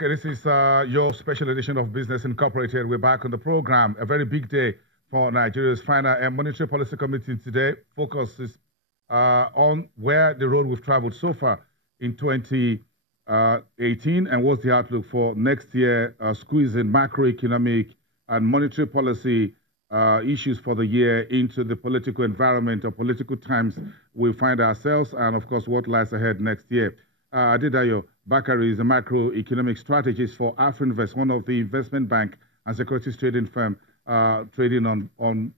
Okay, this is your special edition of Business Incorporated. We're back on the program. A very big day for Nigeria's final monetary policy committee today. Focuses on where the road we've traveled so far in 2018 and what's the outlook for next year, squeezing macroeconomic and monetary policy issues for the year into the political environment or political times we find ourselves, and of course what lies ahead next year. Adedayo Bakari is a macroeconomic strategist for Afrinvest, one of the investment bank and securities trading firm trading on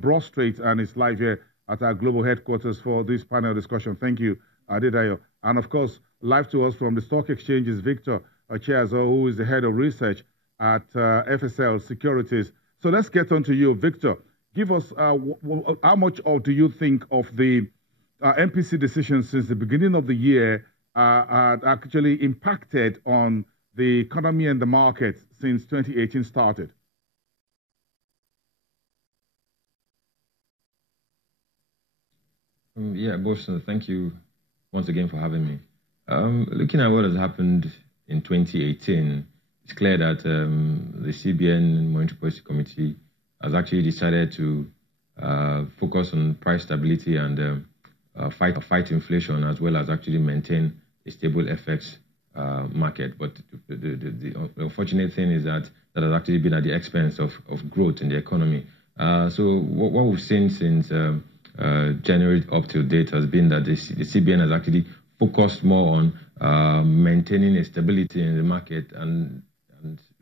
Broad Street, and is live here at our global headquarters for this panel discussion. Thank you, Adedayo. And of course, live to us from the stock exchange is Victor Chiazo, who is the head of research at FSL Securities. So let's get on to you, Victor. Give us how much do you think of the MPC decisions since the beginning of the year actually impacted on the economy and the market since 2018 started? Yeah, boss, thank you once again for having me. Looking at what has happened in 2018, it's clear that the CBN Monetary Policy Committee has actually decided to focus on price stability and fight inflation, as well as actually maintain a stable FX market. But the unfortunate thing is that that has actually been at the expense of growth in the economy. So what we've seen since January up to date has been that the CBN has actually focused more on maintaining a stability in the market and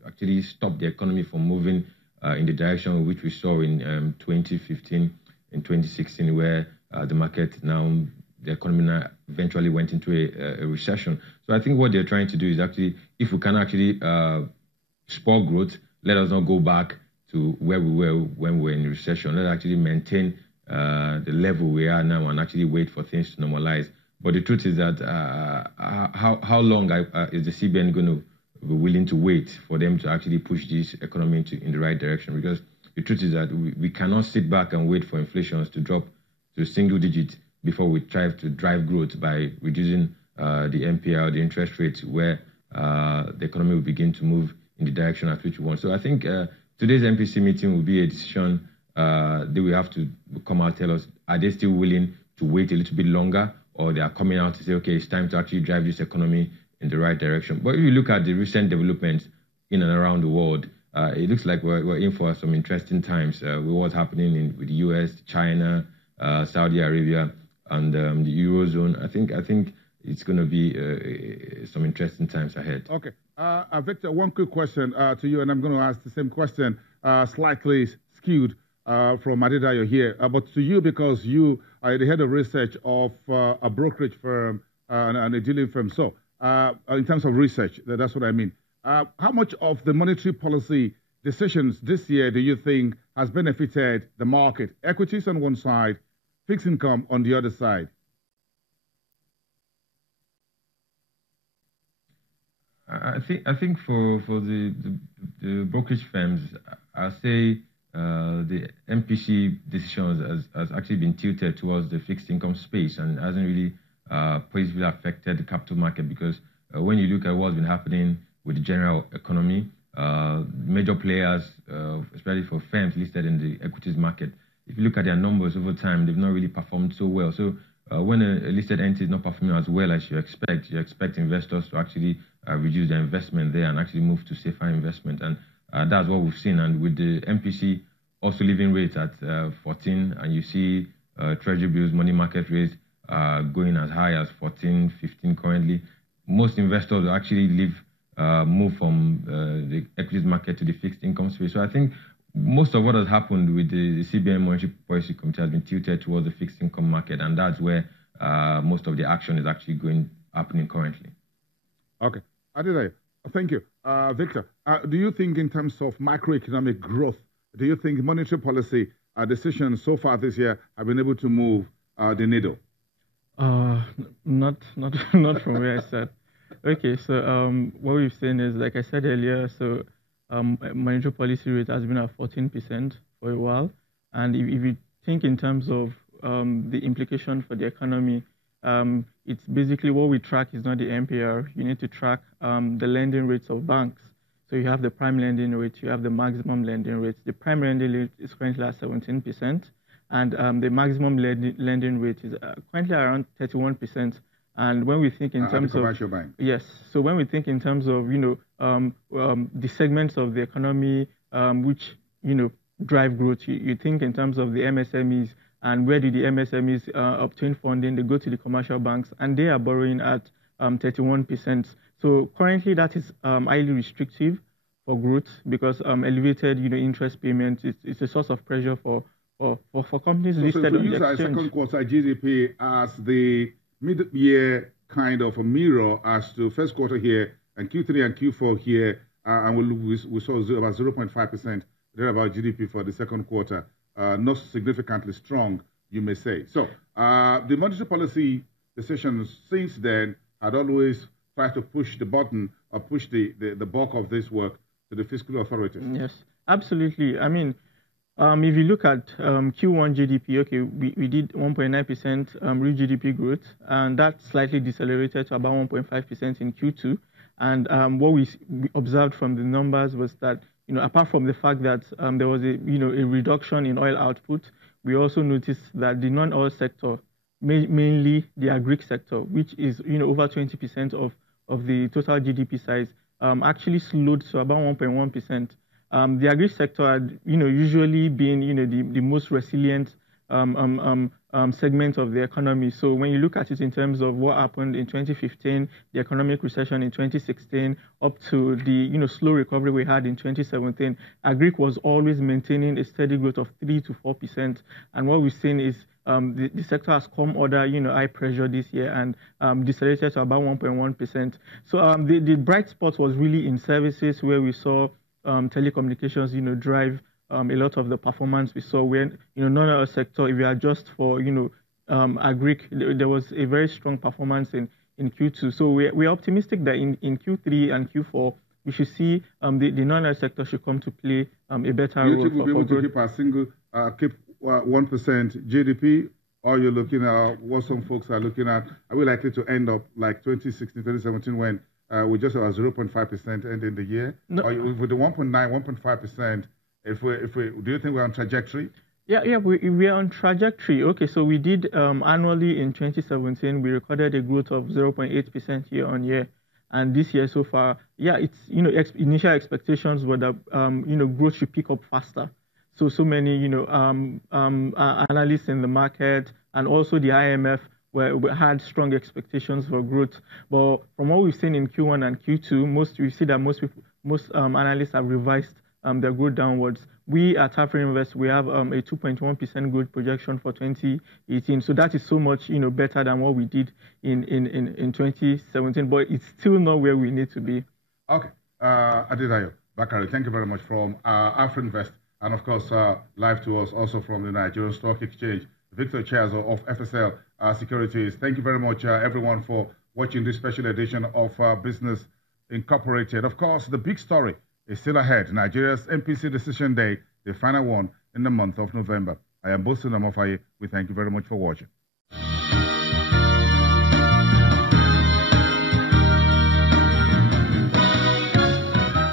actually stop the economy from moving in the direction which we saw in 2015 and 2016, where the economy now eventually went into a recession. So I think what they're trying to do is actually, if we can actually spur growth, let us not go back to where we were when we were in recession. Let's actually maintain the level we are now and actually wait for things to normalize. But the truth is that how long is the CBN going to be willing to wait for them to actually push this economy in the right direction? Because the truth is that we cannot sit back and wait for inflation to drop to single digit before we try to drive growth by reducing the MPR, the interest rate, where the economy will begin to move in the direction at which we want. So I think today's MPC meeting will be a decision. They will have to come out and tell us, are they still willing to wait a little bit longer, or they are coming out to say, okay, it's time to actually drive this economy in the right direction. But if you look at the recent developments in and around the world, it looks like we're in for some interesting times with what's happening with the US, China, Saudi Arabia, and the Eurozone. I think it's going to be some interesting times ahead. Okay. Victor, one quick question to you, and I'm going to ask the same question, slightly skewed from Adedayo here, but to you, because you are the head of research of a brokerage firm and a dealing firm. So in terms of research, that's what I mean. How much of the monetary policy decisions this year do you think has benefited the market? Equities on one side, fixed income on the other side. I think for the brokerage firms, I'll say the MPC decisions has actually been tilted towards the fixed income space and hasn't really positively affected the capital market, because when you look at what's been happening with the general economy, major players, especially for firms listed in the equities market, if you look at their numbers over time, they've not really performed so well. So when a listed entity is not performing as well as you expect investors to actually reduce their investment there and actually move to safer investment. And that's what we've seen. And with the MPC also leaving rates at 14, and you see treasury bills, money market rates going as high as 14, 15 currently, most investors will actually move from the equities market to the fixed income space. So I think most of what has happened with the CBN Monetary Policy Committee has been tilted towards the fixed income market, and that's where most of the action is actually happening currently. Okay. Adedayo, thank you. Victor, do you think in terms of macroeconomic growth, do you think monetary policy decisions so far this year have been able to move the needle? Not from where I said. Okay, so what we've seen is, like I said earlier, so monetary policy rate has been at 14% for a while. And if you think in terms of the implication for the economy, It's basically what we track is not the MPR. You need to track the lending rates of banks. So you have the prime lending rate, you have the maximum lending rate. The prime lending rate is currently at 17%, and the maximum lending rate is currently around 31%. And when we think in terms of commercial bank, yes, so when we think in terms of the segments of the economy which drive growth, you think in terms of the MSMEs, and where do the MSMEs obtain funding? They go to the commercial banks, and they are borrowing at 31%. So currently, that is highly restrictive for growth because elevated, interest payments is a source of pressure for companies listed on the exchange. So use our second quarter GDP as the mid-year kind of a mirror as to first quarter here and Q3 and Q4 here, and we saw about 0.5% there about GDP for the second quarter, not significantly strong, you may say. So the monetary policy decisions since then had always tried to push the button or push the bulk of this work to the fiscal authorities. Yes, absolutely. I mean, if you look at Q1 GDP, okay, we did 1.9% real GDP growth, and that slightly decelerated to about 1.5% in Q2. And what we observed from the numbers was that, apart from the fact that there was a reduction in oil output, we also noticed that the non-oil sector, mainly the agri sector, which is over 20% of the total GDP size, actually slowed to about 1.1%. The agri sector had, usually been, the most resilient segment of the economy. So when you look at it in terms of what happened in 2015, the economic recession in 2016, up to the, slow recovery we had in 2017, agri was always maintaining a steady growth of 3 to 4%. And what we've seen is the sector has come under, high pressure this year and decelerated to about 1.1%. So the bright spot was really in services, where we saw telecommunications, drive a lot of the performance we saw. When non-oil sector, if you adjust for agri, there was a very strong performance in Q2. So we're optimistic that in Q3 and Q4 we should see the non-oil sector should come to play a better role. Do you think we'll be able to keep our keep 1% GDP? Or you're looking at what some folks are looking at? Are we likely to end up like 2016, 2017 when we just about 0.5% ending the year? No. Or with the 1.9, 1.5%, if we, do you think we're on trajectory? Yeah, we are on trajectory. Okay, so we did annually in 2017, we recorded a growth of 0.8% year on year. And this year so far, it's, initial expectations were that, growth should pick up faster. So many, analysts in the market and also the IMF had strong expectations for growth. But from what we've seen in Q1 and Q2, we see that most analysts have revised their growth downwards. We at AfriInvest, we have a 2.1% growth projection for 2018. So that is so much, better than what we did in 2017. But it's still not where we need to be. Okay. Adedayo Bakari, thank you very much from AfriInvest. And of course, live to us also from the Nigerian Stock Exchange, Victor Chiazo of FSL Securities. Thank you very much, everyone, for watching this special edition of Business Incorporated. Of course, the big story is still ahead. Nigeria's MPC decision day, the final one in the month of November. I am Bosun Amofaye. We thank you very much for watching.